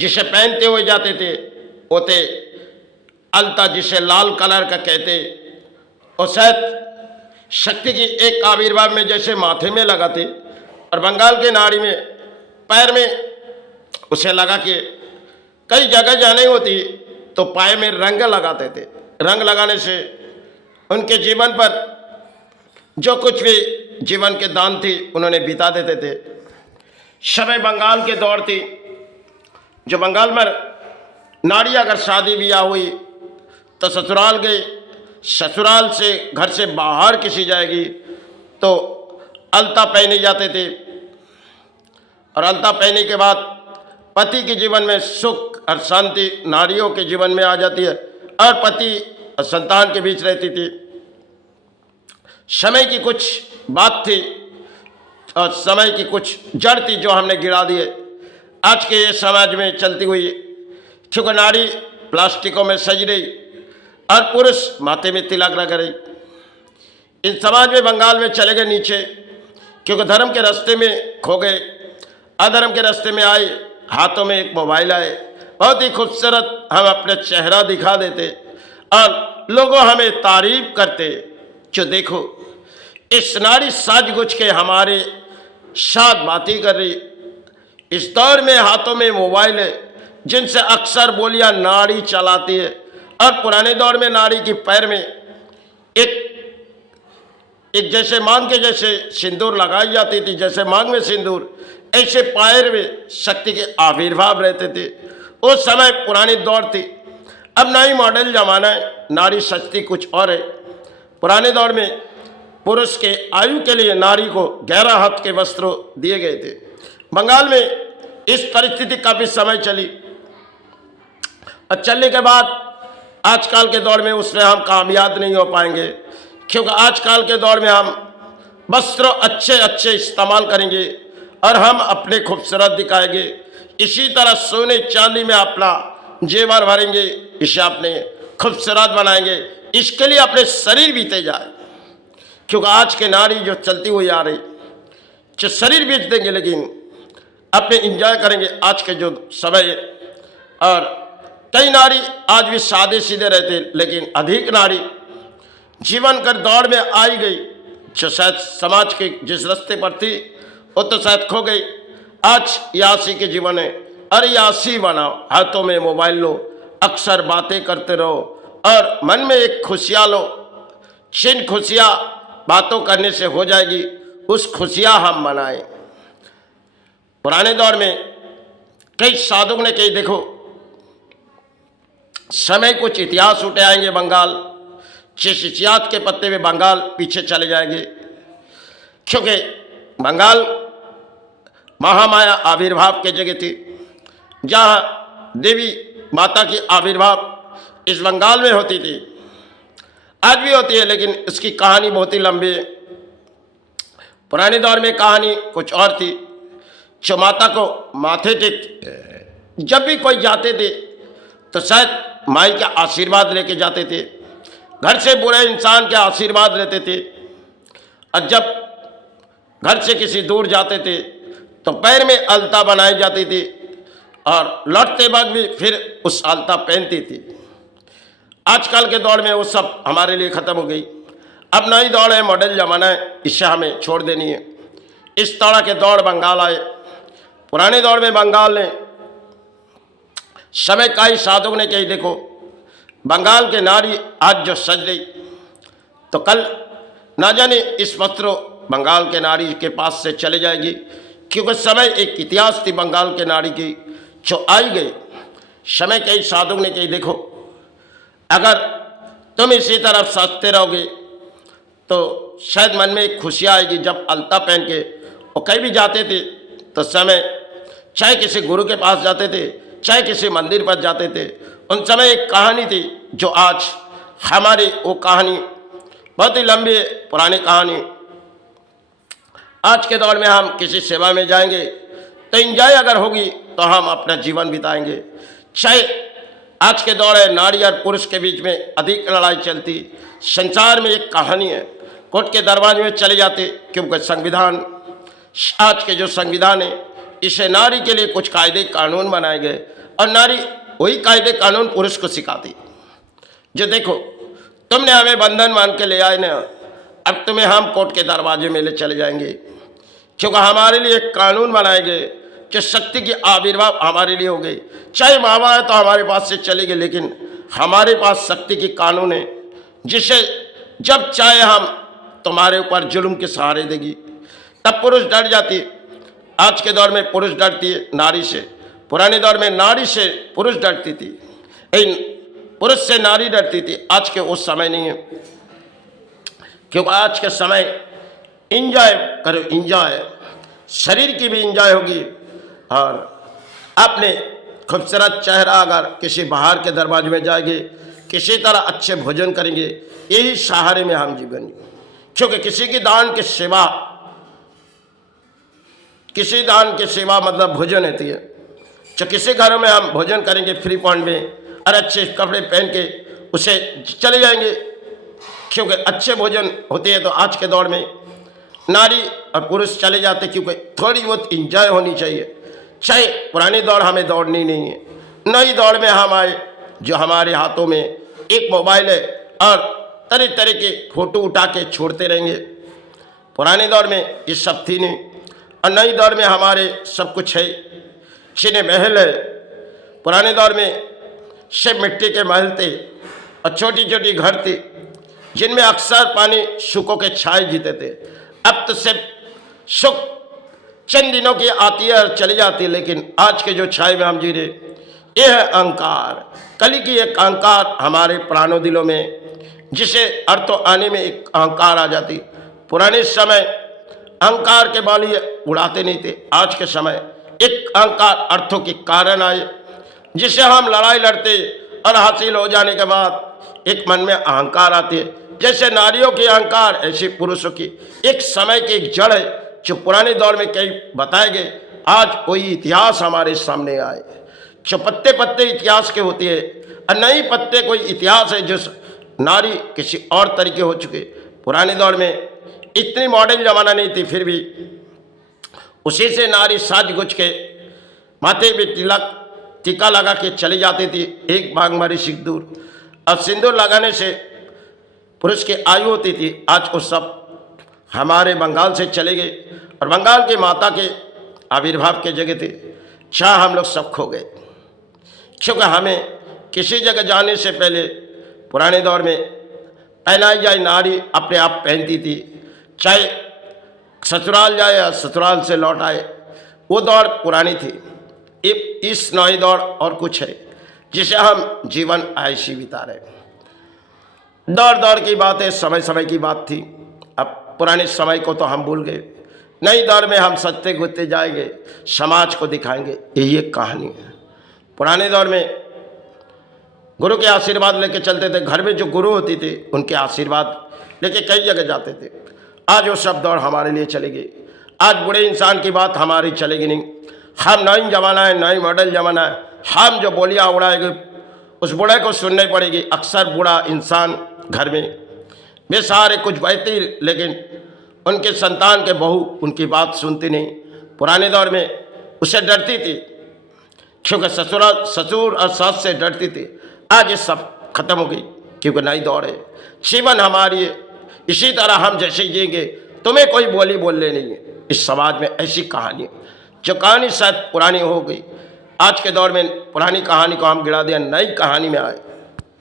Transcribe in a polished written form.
जिसे पहनते हुए जाते थे वो थे अलता, जिसे लाल कलर का कहते, और शायद शक्ति की एक आविर्भाव में जैसे माथे में लगाते, और बंगाल के नाड़ी में पैर में उसे लगा के कई जगह जाने होती तो पाए में रंग लगाते थे। रंग लगाने से उनके जीवन पर जो कुछ भी जीवन के दान थी उन्होंने बिता देते थे। समय बंगाल के दौर थी, जो बंगाल में नारी अगर शादी ब्याह हुई तो ससुराल गई, ससुराल से घर से बाहर किसी जाएगी तो अलता पहने जाते थे, और अलता पहने के बाद पति के जीवन में सुख और शांति नारियों के जीवन में आ जाती है, और पति और संतान के बीच रहती थी। समय की कुछ बात थी और समय की कुछ जड़ थी जो हमने गिरा दिए आज के ये समाज में चलती हुई, क्योंकि नारी प्लास्टिकों में सज रही और पुरुष माथे में तिलक लगा रही। इन समाज में बंगाल में चले गए नीचे, क्योंकि धर्म के रास्ते में खो गए, अधर्म के रास्ते में आए, हाथों में एक मोबाइल आए, बहुत ही खूबसूरत हम अपने चेहरा दिखा देते और लोगों हमें तारीफ करते, जो देखो इस नारी साजगुज के हमारे साथ बातें कर रही। इस दौर में हाथों में मोबाइल है जिनसे अक्सर बोलियां नारी चलाती है, और पुराने दौर में नारी की पैर में एक जैसे मांग के जैसे सिंदूर लगाई जाती थी, जैसे मांग में सिंदूर, ऐसे पैर में शक्ति के आविर्भाव रहते थे। उस समय पुरानी दौर थी। अब नई मॉडल जमाना है, नारी सजती कुछ और है। पुराने दौर में पुरुष के आयु के लिए नारी को 11 हाथ के वस्त्र दिए गए थे। बंगाल में इस परिस्थिति काफी समय चली, और चलने के बाद आजकल के दौर में उसमें हम कामयाब नहीं हो पाएंगे, क्योंकि आजकल के दौर में हम वस्त्र अच्छे अच्छे इस्तेमाल करेंगे और हम अपने खूबसूरत दिखाएंगे। इसी तरह सोने चांदी में अपना जेवर भरेंगे, इसे अपने खूबसूरत बनाएंगे, इसके लिए अपने शरीर बीते जाए, क्योंकि आज के नारी जो चलती हुई आ रही, जो शरीर बेच देंगे लेकिन अपने इंजॉय करेंगे आज के जो समय। और कई नारी आज भी सादे सीधे रहते, लेकिन अधिक नारी जीवन कर दौड़ में आई गई, जो शायद समाज के जिस रास्ते पर थी वो तो शायद खो गई। आज यासी के जीवन है, अरे यासी बनाओ, हाथों में मोबाइल लो, अक्सर बातें करते रहो और मन में एक खुशियाँ लो। जिन खुशियाँ बातों करने से हो जाएगी उस खुशियाँ हम मनाएं। पुराने दौर में कई साधुओं ने कही, देखो समय कुछ इतिहास उठे आएंगे बंगाल, जिस इतिहास के पत्ते में बंगाल पीछे चले जाएंगे, क्योंकि बंगाल महामाया आविर्भाव की जगह थी, जहाँ देवी माता की आविर्भाव इस बंगाल में होती थी, आज भी होती है, लेकिन इसकी कहानी बहुत ही लंबी है। पुराने दौर में कहानी कुछ और थी, जो माता को माथे टेक जब भी कोई जाते थे तो शायद माई का आशीर्वाद लेके जाते थे, घर से बुरे इंसान के आशीर्वाद लेते थे, और जब घर से किसी दूर जाते थे तो पैर में अलता बनाई जाती थी, और लौटते वक्त भी फिर उस अलता पहनती थी। आजकल के दौर में वो सब हमारे लिए ख़त्म हो गई। अब नई दौड़ है, मॉडल जमाना है, इसे हमें छोड़ देनी है। इस तरह के दौड़ बंगाल आए। पुराने दौर में बंगाल ने समय का ही साधुओं ने कही, देखो बंगाल के नारी आज जो सज रही तो कल ना जाने इस वस्त्र बंगाल के नारी के पास से चले जाएगी, क्योंकि समय एक इतिहास थी बंगाल के नारी की जो आई गई। समय के ही साधुओं ने कही, देखो अगर तुम इसी तरफ सजते रहोगे तो शायद मन में एक खुशियाँ आएगी। जब अलता पहन के वो कहीं भी जाते थे तो समय, चाहे किसी गुरु के पास जाते थे, चाहे किसी मंदिर पर जाते थे, उन समय एक कहानी थी जो आज हमारी वो कहानी बहुत ही लंबी है, पुरानी कहानी। आज के दौर में हम किसी सेवा में जाएंगे तो एंजॉय अगर होगी तो हम अपना जीवन बिताएंगे। चाहे आज के दौर है, नारी और पुरुष के बीच में अधिक लड़ाई चलती, संसार में एक कहानी है, कोर्ट के दरवाजे में चले जाते, क्योंकि संविधान, आज के जो संविधान है इसे नारी के लिए कुछ कायदे कानून बनाए गए और नारी वही कायदे कानून पुरुष को सिखाती। जो देखो तुमने हमें बंधन मान के ले आए ना, अब तुम्हें हम कोर्ट के दरवाजे में ले चले जाएंगे, क्योंकि हमारे लिए एक कानून बनाए गए कि शक्ति की आविर्भाव हमारे लिए हो गई। चाहे मावा है तो हमारे पास से चली गई, लेकिन हमारे पास शक्ति की कानून है जिसे जब चाहे हम तुम्हारे ऊपर जुल्म के सहारे देगी। तब पुरुष डर जाती। आज के दौर में पुरुष डरती है नारी से, पुराने दौर में नारी से पुरुष डरती थी, पुरुष से नारी डरती थी। आज के उस समय नहीं है, क्योंकि आज के समय इंजॉय करो, इंजॉय शरीर की भी इंजॉय होगी और अपने खूबसूरत चेहरा अगर किसी बाहर के दरवाजे में जाएंगे, किसी तरह अच्छे भोजन करेंगे, यही सहारे में हम जीवन। क्योंकि किसी की दान के सेवा, किसी दान के सेवा मतलब भोजन होती है। जो किसी घरों में हम भोजन करेंगे फ्री पॉइंट में और अच्छे कपड़े पहन के उसे चले जाएंगे, क्योंकि अच्छे भोजन होते हैं। तो आज के दौर में नारी और पुरुष चले जाते, क्योंकि थोड़ी बहुत इंजॉय होनी चाहिए। चाहे पुरानी दौड़ हमें दौड़नी नहीं है, नई दौड़ में हम आए जो हमारे हाथों में एक मोबाइल है और तरह तरह के फोटो उठा के छोड़ते रहेंगे। पुराने दौर में ये सब थी नहीं और नई दौर में हमारे सब कुछ है। सिने महल है, पुराने दौर में सिर्फ मिट्टी के महल थे और छोटी छोटी घर थी जिनमें अक्सर पानी सुखों के छाए जीते थे। अब तो सिर्फ सुख चंद दिनों की आती है और चली जाती है, लेकिन आज के जो छाए में हम जी रहे, यह है अहंकार। कली की एक अहंकार हमारे प्राणों दिलों में, जिसे अर्थों आने में एक अहंकार आ जाती। पुराने समय अहंकार के बाल ये उड़ाते नहीं थे, आज के समय एक अहंकार अर्थों के कारण आए, जिसे हम लड़ाई लड़ते और हासिल हो जाने के बाद एक मन में अहंकार आती है। जैसे नारियों की अहंकार, ऐसे पुरुषों की एक समय की एक जड़ है जो पुराने दौर में कई बताए गए। आज कोई इतिहास हमारे सामने आए जो पत्ते पत्ते इतिहास के होती है और नई पत्ते कोई इतिहास है जो नारी किसी और तरीके हो चुके। पुराने दौर में इतनी मॉडर्न जमाना नहीं थी, फिर भी उसी से नारी साज गुज के माथे पे टीका लगा के चली जाती थी, एक बांग मारी सिंदूर, और सिंदूर लगाने से पुरुष की आयु होती थी। आज वो सब हमारे बंगाल से चले गए और बंगाल के माता के आविर्भाव के जगह थे जहाँ हम लोग सब खो गए, क्योंकि हमें किसी जगह जाने से पहले पुराने दौर में पहनाई जाए नारी अपने आप पहनती थी, चाहे ससुराल जाए या ससुराल से लौट आए, वो दौर पुरानी थी। इस नई दौर और कुछ है जिसे हम जीवन ऐसी बिता रहे। दौर दौर की बात है, समय समय की बात थी। अब पुराने समय को तो हम भूल गए, नई दौर में हम सजते घुसते जाएंगे, समाज को दिखाएंगे, यही एक कहानी है। पुराने दौर में गुरु के आशीर्वाद लेके चलते थे, घर में जो गुरु होती थी उनके आशीर्वाद लेके कई जगह जाते थे। आज वो सब दौड़ हमारे लिए चलेगी। आज बूढ़े इंसान की बात हमारी चलेगी नहीं। हम नई जमाना है, नई मॉडल जमाना है, हम जो बोलियाँ उड़ाएंगे उस बूढ़े को सुननी पड़ेगी। अक्सर बूढ़ा इंसान घर में वे सारे कुछ बहती, लेकिन उनके संतान के बहू उनकी बात सुनती नहीं। पुराने दौर में उसे डरती थी, क्योंकि ससुर और सास से डरती थी। आज ये सब खत्म हो गई, क्योंकि नई दौर है। जीवन हमारी है, इसी तरह हम जैसे जिएंगे, तुम्हें कोई बोली बोलने नहीं है। इस समाज में ऐसी कहानी है जो कहानी शायद पुरानी हो गई। आज के दौर में पुरानी कहानी को हम गिरा दिया, नई कहानी में आए।